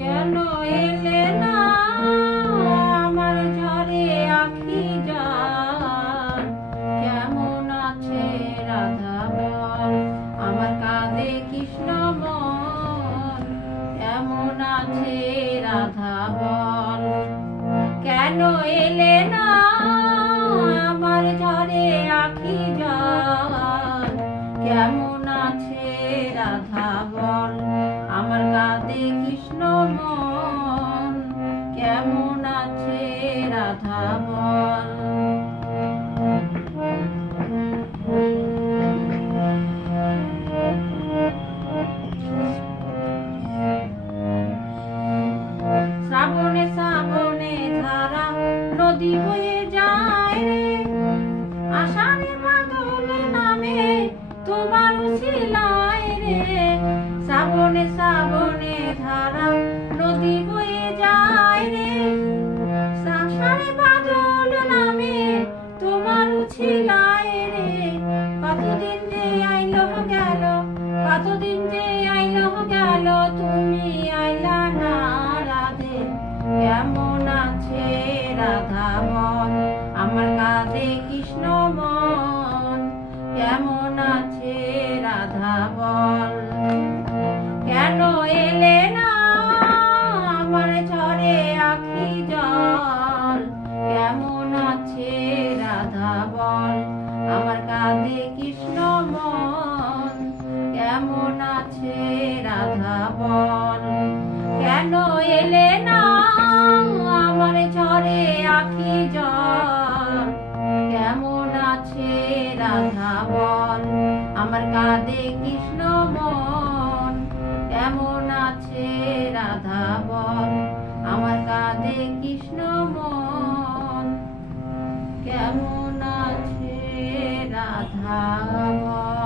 কেন এলে না আমার ঝরে আখি যান? কেমন আছে রাধা বল, আমার কাঁদে কৃষ্ণ মন। কেমন আছে রাধা বল, কেন এলে না আমার ঝরে আখি যান? কেমন আছে রাধা বল, আমার কাঁদে কৃষ্ণ মন। কেমন আছে রাধা বল। শ্রাবণে শ্রাবণে ধারা নদী বয়ে যায় রে, আষাঢ়ে বাদলে নামে তোমার শিলায় রে। শ্রাবণে শ্রাবণে ধারা নদী বয়ে যায় রে, আষাঢ়ে বাদল নামে তোমার শিলায় রে। কতদিন যে আইলো গেল, কতদিন যে আইলো গেল, তুমি আইলা না রাধে। কেমন আছে রাধা বল, আমার কাঁদে কৃষ্ণ মন। কেমন আছে রাধা বল, কেন এলে না আমার ঝরে আখি জল? কেমন আছে রাধা বল, আমার কাঁদে কৃষ্ণ মন। কেমন আছে রাধা বল, কেন এলে না আমার ঝরে আখি জল? কেমন আছে রাধা বল, আমার কাঁদে কৃষ্ণ মন। কেমন আছে রাধা বল, আমার কাঁদে কৃষ্ণ মন। কেমন আছে রাধা বল।